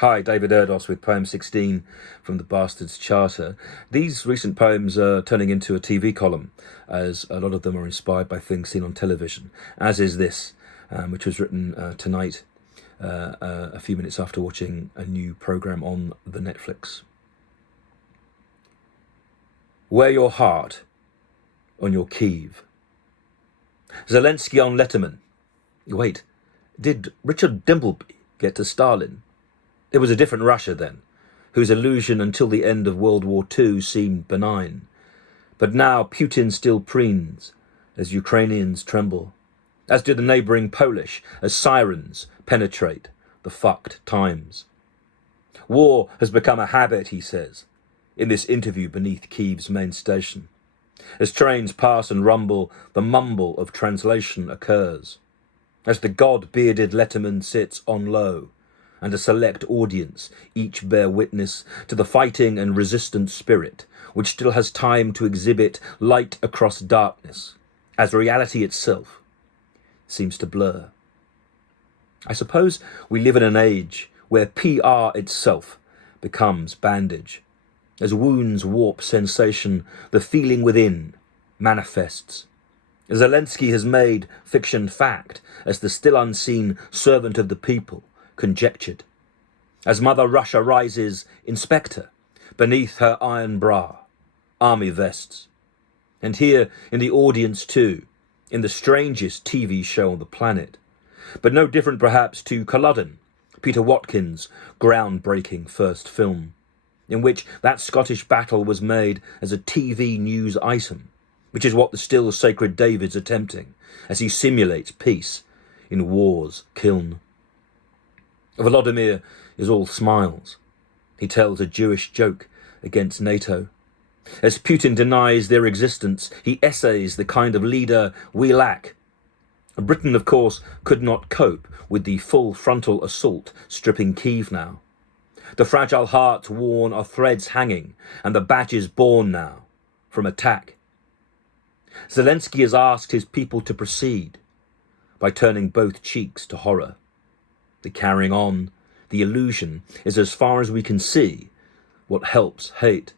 Hi, David Erdos with poem 16 from the Bastard's Charter. These recent poems are turning into a TV column, as a lot of them are inspired by things seen on television, as is this, which was written tonight, a few minutes after watching a new programme on the Netflix. Wear your heart on your KYIV. Zelensky on Letterman. Wait, did Richard Dimbleby get to Stalin? It was a different Russia then, whose illusion until the end of World War II seemed benign. But now Putin still preens as Ukrainians tremble, as do the neighbouring Polish as sirens penetrate the fucked times. War has become a habit, he says, in this interview beneath Kyiv's main station. As trains pass and rumble, the mumble of translation occurs. As the god-bearded Letterman sits on low, and a select audience each bear witness to the fighting and resistant spirit which still has time to exhibit light across darkness, as reality itself seems to blur. I suppose we live in an age where PR itself becomes bandage. As wounds warp sensation, the feeling within manifests. Zelensky has made fiction fact as the still unseen servant of the people, conjectured. As Mother Russia rises, inspector, beneath her iron bra, army vests. And here in the audience too, in the strangest TV show on the planet, but no different perhaps to Culloden, Peter Watkins' groundbreaking first film, in which that Scottish battle was made as a TV news item, which is what the still sacred David's attempting as he simulates peace in war's kiln. Volodymyr is all smiles. He tells a Jewish joke against NATO. As Putin denies their existence, he essays the kind of leader we lack. Britain, of course, could not cope with the full frontal assault stripping Kyiv now. The fragile hearts worn are threads hanging, and the badges born now from attack. Zelensky has asked his people to proceed by turning both cheeks to horror. The carrying on, the illusion, is as far as we can see what helps hate.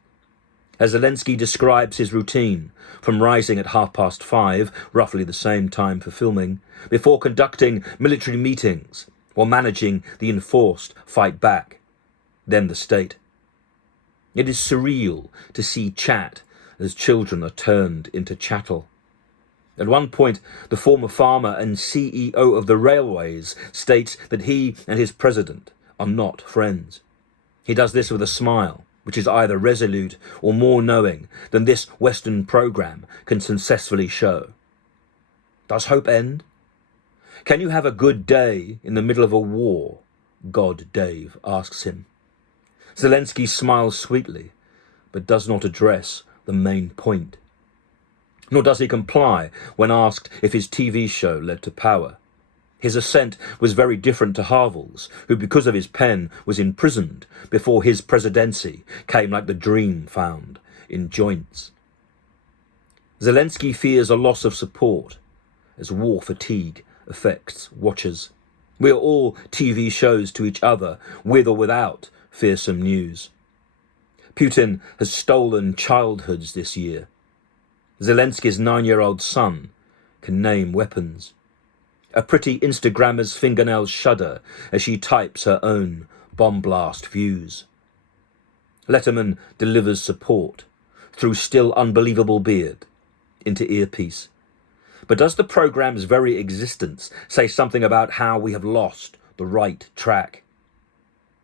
As Zelensky describes his routine, from rising at 5:30, roughly the same time for filming, before conducting military meetings or managing the enforced fight back, then the state. It is surreal to see chat as children are turned into chattel. At one point, the former farmer and CEO of the railways states that he and his president are not friends. He does this with a smile, which is either resolute or more knowing than this Western programme can successfully show. Does hope end? Can you have a good day in the middle of a war? God Dave asks him. Zelensky smiles sweetly, but does not address the main point. Nor does he comply when asked if his TV show led to power. His assent was very different to Havel's, who because of his pen was imprisoned before his presidency came like the dream found in joints. Zelensky fears a loss of support as war fatigue affects watchers. We are all TV shows to each other, with or without fearsome news. Putin has stolen childhoods this year. Zelensky's 9-year-old son can name weapons. A pretty Instagrammer's fingernails shudder as she types her own bomb blast views. Letterman delivers support through still unbelievable beard into earpiece. But does the programme's very existence say something about how we have lost the right track?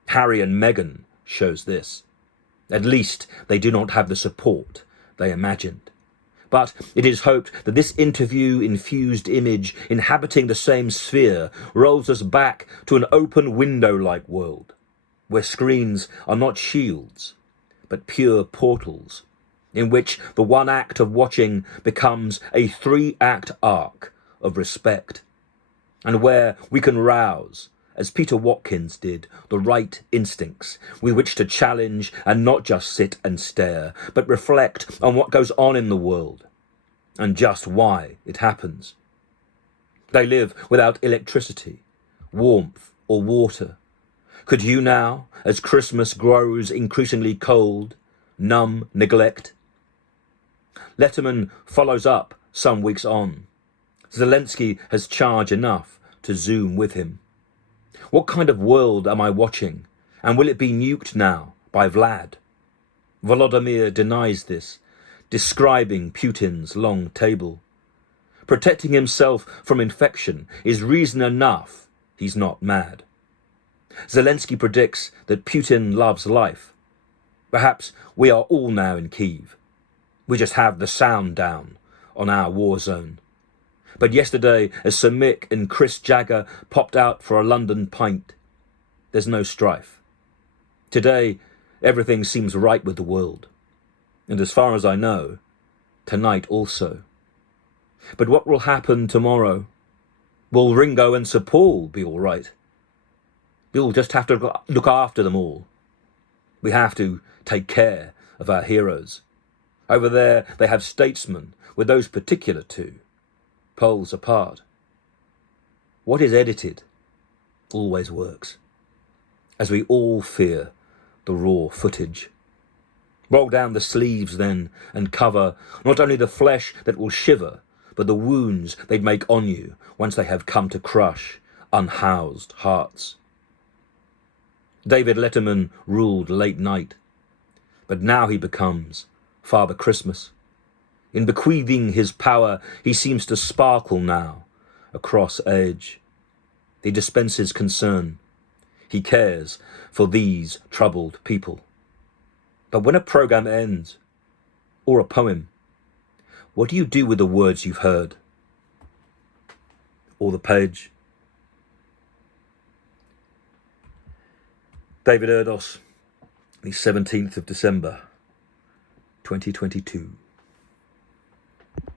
Harry and Meghan shows this. At least they do not have the support they imagined. But it is hoped that this interview-infused image inhabiting the same sphere rolls us back to an open window-like world, where screens are not shields, but pure portals, in which the one act of watching becomes a 3-act arc of respect, and where we can rouse, as Peter Watkins did, the right instincts with which to challenge and not just sit and stare, but reflect on what goes on in the world and just why it happens. They live without electricity, warmth or water, Could you now, as Christmas grows increasingly cold, numb neglect? Letterman follows up some weeks on. Zelensky has charge enough to zoom with him. What kind of world am I watching? And will it be nuked now by Vlad? Volodymyr denies this, describing Putin's long table. Protecting himself from infection is reason enough he's not mad. Zelensky predicts that Putin loves life. Perhaps we are all now in Kyiv. We just have the sound down on our war zone. But yesterday, as Sir Mick and Chris Jagger popped out for a London pint, there's no strife. Today, everything seems right with the world. And as far as I know, tonight also. But what will happen tomorrow? Will Ringo and Sir Paul be all right? We'll just have to look after them all. We have to take care of our heroes. Over there, they have statesmen with those particular two, poles apart. What is edited always works, as we all fear the raw footage. Roll down the sleeves then and cover not only the flesh that will shiver, but the wounds they'd make on you once they have come to crush unhoused hearts. David Letterman ruled late night, but now he becomes Father Christmas. In bequeathing his power, he seems to sparkle now across age. He dispenses concern. He cares for these troubled people. But when a program ends, or a poem, what do you do with the words you've heard? Or the page? David Erdos, the 17th of December, 2022.